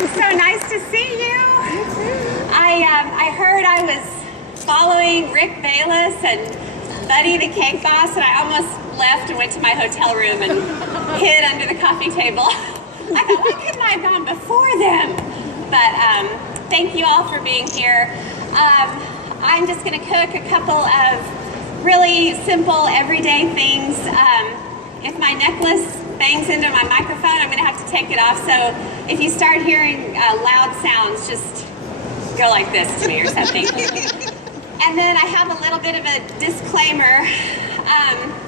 So nice to see you. I heard I was following Rick Bayless and Buddy the Cake Boss, and I almost left and went to my hotel room and hid under the coffee table. I thought, why couldn't I have gone before them? But thank you all for being here. I'm just going to cook a couple of really simple, everyday things. If my necklace bangs into my microphone, I'm going to have to take it off. So if you start hearing loud sounds, just go like this to me or something. And then I have a little bit of a disclaimer.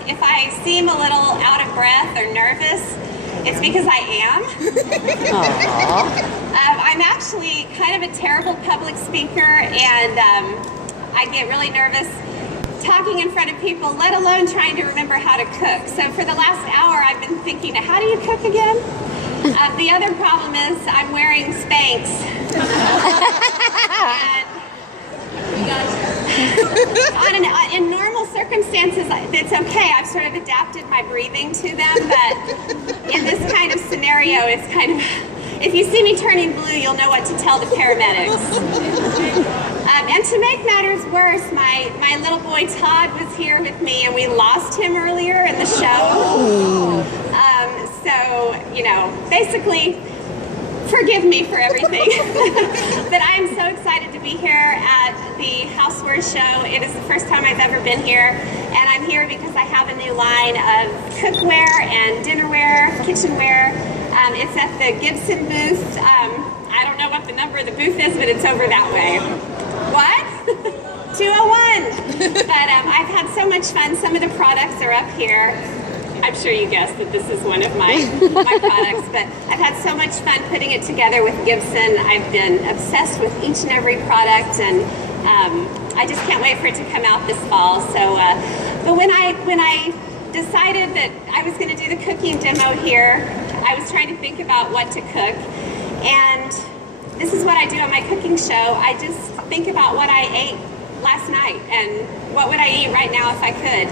If I seem a little out of breath or nervous, it's because I am. I'm actually kind of a terrible public speaker, and I get really nervous talking in front of people, let alone trying to remember how to cook. So for the last hour, I've been thinking, how do you cook again? The other problem is I'm wearing Spanx. And in normal circumstances, it's okay. I've sort of adapted my breathing to them, but in this kind of scenario, it's kind of, if you see me turning blue, you'll know what to tell the paramedics. And to make matters worse, my little boy Todd was here with me, and we lost him earlier in the show. So, you know, basically, forgive me for everything. But I am so excited to be here at the Housewares show. It is the first time I've ever been here, and I'm here because I have a new line of cookware and dinnerware, kitchenware. It's at the Gibson booth. I don't know what the number of the booth is, but it's over that way. What? 201. But I've had so much fun. Some of the products are up here. I'm sure you guessed that this is one of my products, but I've had so much fun putting it together with Gibson. I've been obsessed with each and every product, and I just can't wait for it to come out this fall. So, but when I decided that I was going to do the cooking demo here, I was trying to think about what to cook, and this is what I do on my cooking show. I just think about what I ate last night and what would I eat right now if I could.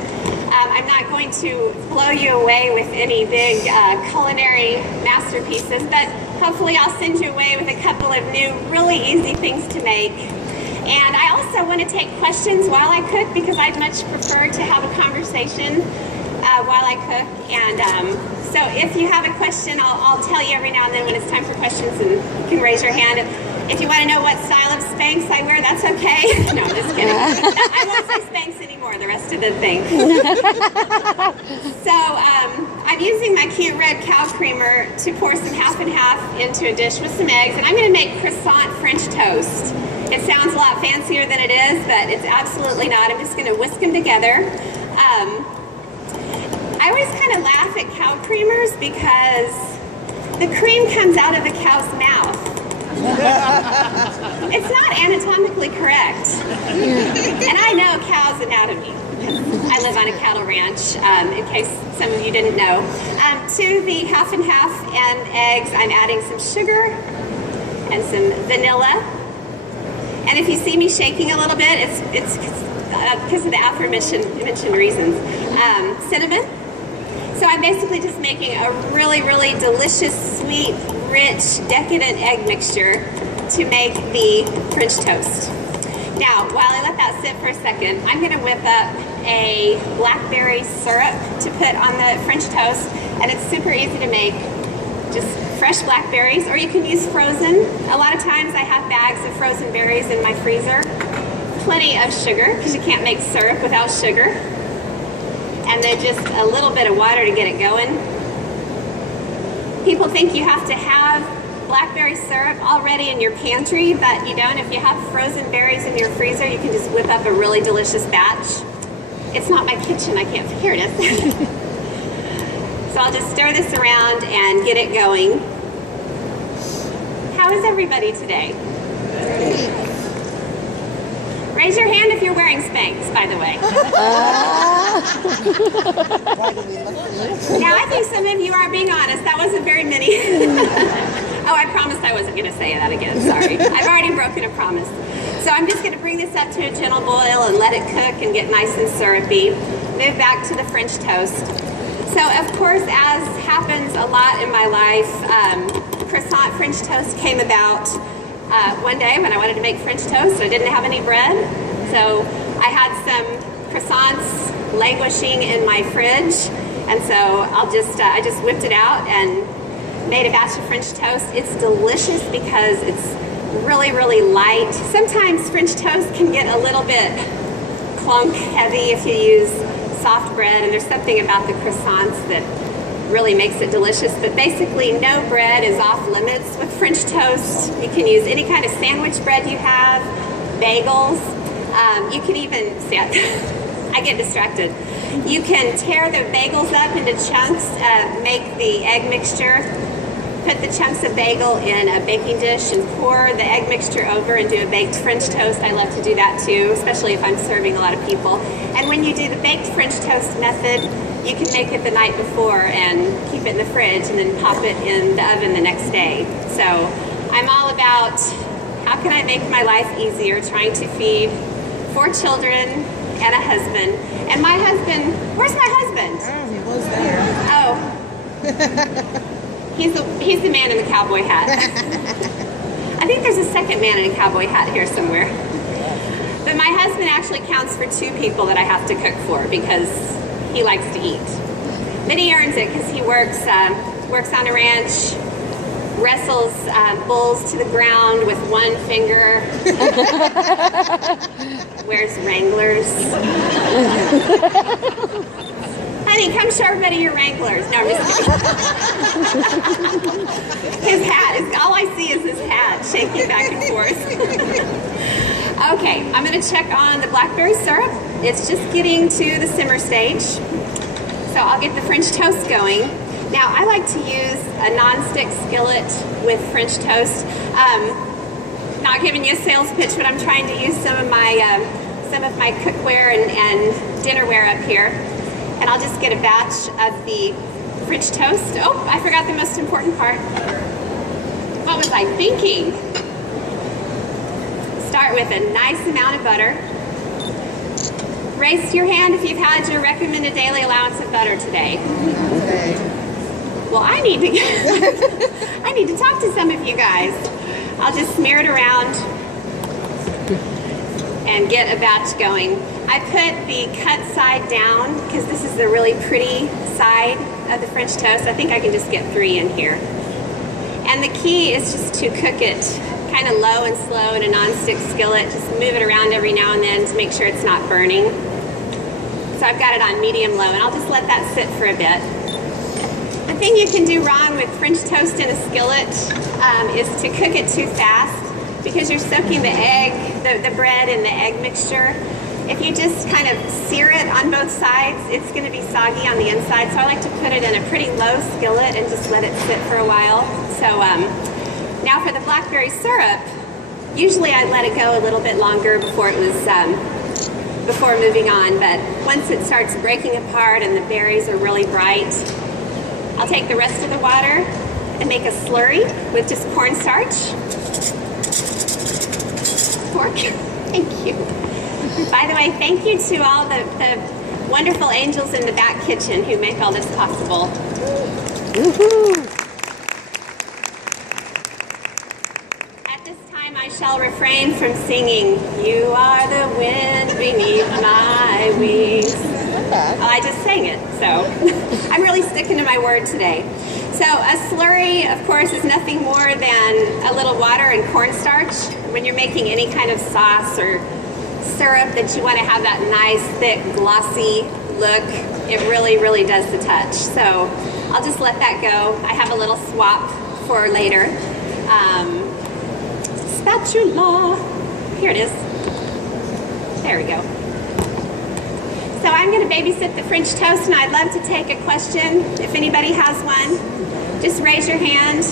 I'm not going to blow you away with any big culinary masterpieces, but hopefully I'll send you away with a couple of new, really easy things to make. And I also want to take questions while I cook, because I'd much prefer to have a conversation while I cook. And so if you have a question, I'll tell you every now and then when it's time for questions, and you can raise your hand. If you want to know what style of Spanx I wear, that's okay. No, I'm just kidding. I won't say Spanx anymore, the rest of the thing. So I'm using my cute red cow creamer to pour some half and half into a dish with some eggs, and I'm going to make croissant French toast. It sounds a lot fancier than it is, but it's absolutely not. I'm just going to whisk them together. I always kind of laugh at cow creamers because the cream comes out of the cow's mouth. It's not anatomically correct. And I know cow's anatomy. I live on a cattle ranch, in case some of you didn't know. To the half and half and eggs, I'm adding some sugar and some vanilla. And if you see me shaking a little bit, it's because of the aforementioned reasons. Cinnamon. So I'm basically just making a really, really delicious, sweet, rich, decadent egg mixture to make the French toast. Now, while I let that sit for a second, I'm going to whip up a blackberry syrup to put on the French toast, and it's super easy to make. Just fresh blackberries, or you can use frozen. A lot of times I have bags of frozen berries in my freezer. Plenty of sugar, because you can't make syrup without sugar. And then just a little bit of water to get it going. People think you have to have blackberry syrup already in your pantry, but you don't. If you have frozen berries in your freezer, you can just whip up a really delicious batch. It's not my kitchen, I can't, here it is. So I'll just stir this around and get it going. How is everybody today? Raise your hand if you're wearing Spanx, by the way. Now, I think some of you are being honest. That wasn't very many. Oh, I promised I wasn't going to say that again. Sorry. I've already broken a promise. So I'm just going to bring this up to a gentle boil and let it cook and get nice and syrupy. Move back to the French toast. So, of course, as happens a lot in my life, croissant French toast came about one day when I wanted to make French toast. I didn't have any bread, so I had some croissants languishing in my fridge, and so I just whipped it out and made a batch of French toast. It's delicious because it's really, really light. Sometimes French toast can get a little bit clunk heavy if you use soft bread, and there's something about the croissants that really makes it delicious. But basically, no bread is off limits with French toast. You can use any kind of sandwich bread you have, bagels. You can even, see, I get distracted. You can tear the bagels up into chunks, make the egg mixture, put the chunks of bagel in a baking dish and pour the egg mixture over and do a baked French toast. I love to do that too, especially if I'm serving a lot of people. And when you do the baked French toast method, you can make it the night before and keep it in the fridge and then pop it in the oven the next day. So I'm all about how can I make my life easier trying to feed 4 children and a husband. And my husband, where's my husband? Oh, he was there. Oh. He's the man in the cowboy hat. I think there's a second man in a cowboy hat here somewhere. But my husband actually counts for 2 people that I have to cook for because he likes to eat. But he earns it because he works on a ranch, wrestles bulls to the ground with one finger, wears Wranglers. Honey, come show everybody your Wranglers. No, I'm just kidding. His hat, all I see is his hat shaking back and forth. Okay, I'm going to check on the blackberry syrup. It's just getting to the simmer stage. So I'll get the French toast going. Now, I like to use a non-stick skillet with French toast. Not giving you a sales pitch, but I'm trying to use some of my cookware and dinnerware up here. And I'll just get a batch of the French toast. Oh, I forgot the most important part. What was I thinking? Start with a nice amount of butter. Raise your hand if you've had your recommended daily allowance of butter today. Okay. Well, I need to talk to some of you guys. I'll just smear it around and get a batch going. I put the cut side down because this is the really pretty side of the French toast. I think I can just get 3 in here. And the key is just to cook it kind of low and slow in a non-stick skillet. Just move it around every now and then to make sure it's not burning. So I've got it on medium-low, and I'll just let that sit for a bit. The thing you can do wrong with French toast in a skillet is to cook it too fast because you're soaking the egg, the bread in the egg mixture. If you just kind of sear it on both sides, it's going to be soggy on the inside. So I like to put it in a pretty low skillet and just let it sit for a while. So now for the blackberry syrup, usually I let it go a little bit longer before moving on. But once it starts breaking apart and the berries are really bright, I'll take the rest of the water and make a slurry with just cornstarch. Pork. Thank you. By the way, thank you to all the wonderful angels in the back kitchen who make all this possible. Woohoo! At this time, I shall refrain from singing, "You are the wind beneath my wings." Well, I just sang it, so I'm really sticking to my word today. So a slurry, of course, is nothing more than a little water and cornstarch. When you're making any kind of sauce or syrup that you want to have that nice, thick, glossy look, it really, really does the touch. So I'll just let that go. I have a little swap for later. Spatula. Here it is. There we go. So I'm going to babysit the French toast, and I'd love to take a question. If anybody has one, just raise your hand.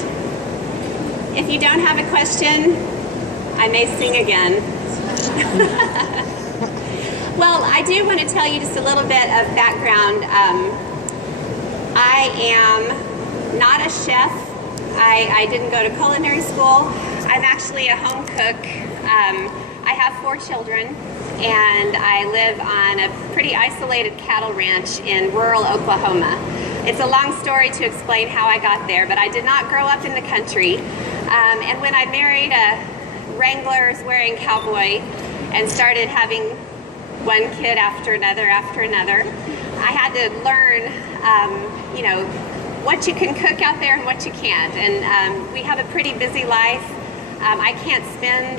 If you don't have a question, I may sing again. Well, I do want to tell you just a little bit of background. I am not a chef. I didn't go to culinary school. I'm actually a home cook. I have 4 children, and I live on a pretty isolated cattle ranch in rural Oklahoma. It's a long story to explain how I got there, but I did not grow up in the country. And when I married a Wranglers wearing cowboy and started having one kid after another, I had to learn, you know, what you can cook out there and what you can't. And we have a pretty busy life. I can't spend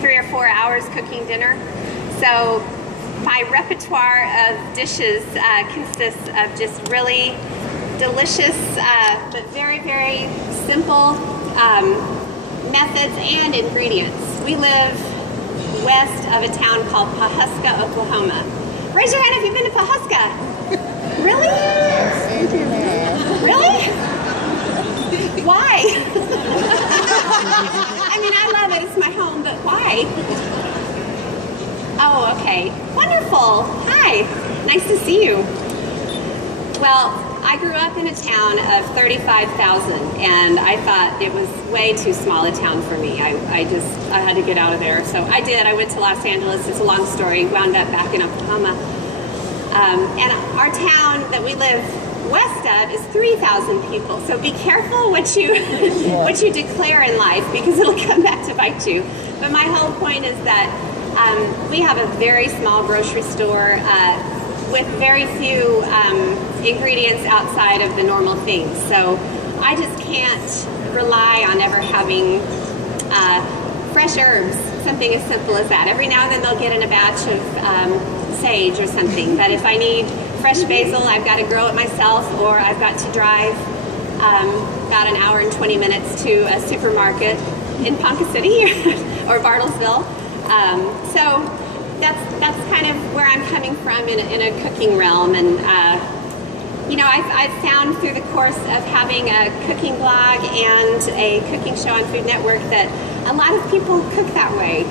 3 or 4 hours cooking dinner. So my repertoire of dishes consists of just really delicious, but very, very simple methods and ingredients. We live west of a town called Pawhuska, Oklahoma. Raise your hand if you've been to Pawhuska. Really? Really? Why? I mean, I love it. It's my home, but why? Oh, okay. Wonderful. Hi. Nice to see you. Well, I grew up in a town of 35,000, and I thought it was way too small a town for me. I had to get out of there. So I did. I went to Los Angeles. It's a long story. Wound up back in Oklahoma. And our town that we live west of is 3,000 people. So be careful what you what you declare in life, because it'll come back to bite you. But my whole point is that we have a very small grocery store with very few ingredients outside of the normal things. So I just can't rely on ever having fresh herbs, something as simple as that. Every now and then they'll get in a batch of sage or something, but if I need fresh basil, I've got to grow it myself, or I've got to drive about an hour and 20 minutes to a supermarket in Ponca City or Bartlesville. So that's kind of where I'm coming from in a cooking realm. And you know, I've found through the course of having a cooking blog and a cooking show on Food Network that a lot of people cook that way.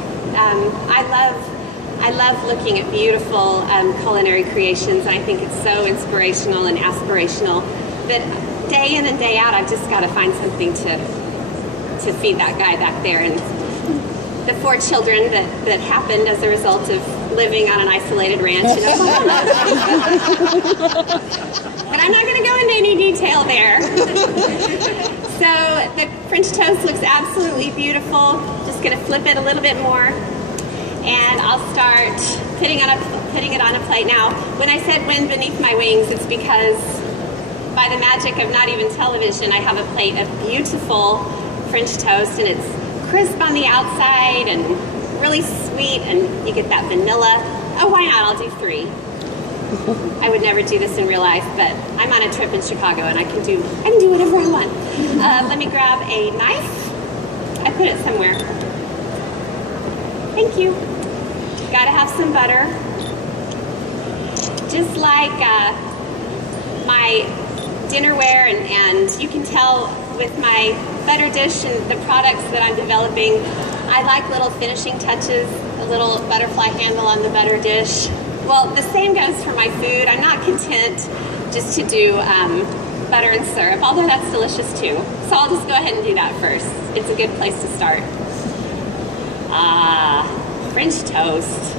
I love looking at beautiful culinary creations, and I think it's so inspirational and aspirational that day in and day out I've just got to find something to feed that guy back there. And the 4 children that happened as a result of living on an isolated ranch in Oklahoma. But I'm not going to go into any detail there. So the French toast looks absolutely beautiful. Just going to flip it a little bit more, and I'll start putting it on a plate. Now, when I said wind beneath my wings, it's because by the magic of not even television, I have a plate of beautiful French toast, and it's crisp on the outside and really sweet, and you get that vanilla. Oh, why not? I'll do 3. I would never do this in real life, but I'm on a trip in Chicago and I can do whatever I want. Let me grab a knife. I put it somewhere. Thank you. Gotta have some butter. Just like my dinnerware, and you can tell with my butter dish and the products that I'm developing, I like little finishing touches, a little butterfly handle on the butter dish. Well, the same goes for my food. I'm not content just to do butter and syrup, although that's delicious too. So I'll just go ahead and do that first. It's a good place to start. French toast.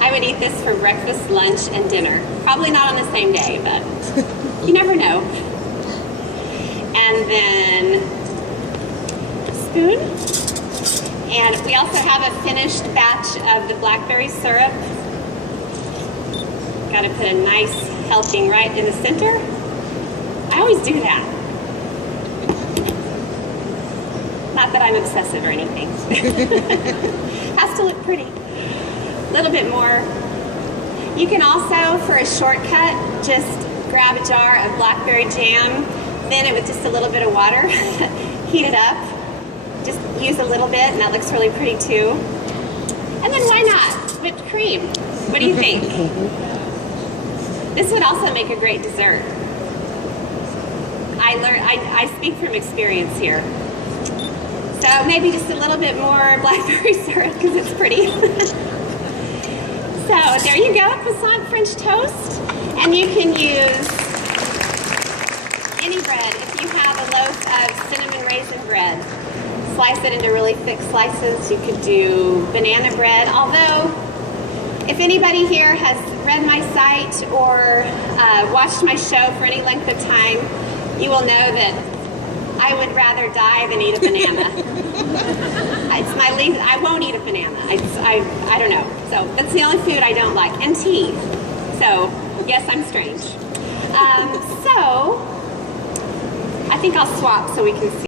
I would eat this for breakfast, lunch, and dinner. Probably not on the same day, but you never know. And then a spoon. And we also have a finished batch of the blackberry syrup. Got to put a nice helping right in the center. I always do that. Not that I'm obsessive or anything. Has to look pretty. A little bit more. You can also, for a shortcut, just grab a jar of blackberry jam, thin it with just a little bit of water, heat it up, just use a little bit, and that looks really pretty too. And then why not? Whipped cream. What do you think? This would also make a great dessert. I speak from experience here. So maybe just a little bit more blackberry syrup because it's pretty. So there you go, croissant French toast. And you can use any bread. If you have a loaf of cinnamon raisin bread, slice it into really thick slices. You could do banana bread, although if anybody here has read my site or watched my show for any length of time, you will know that I would rather die than eat a banana. It's my least, I won't eat a banana. I don't know. So that's the only food I don't like. And tea. So, yes, I'm strange. So, I think I'll swap so we can see.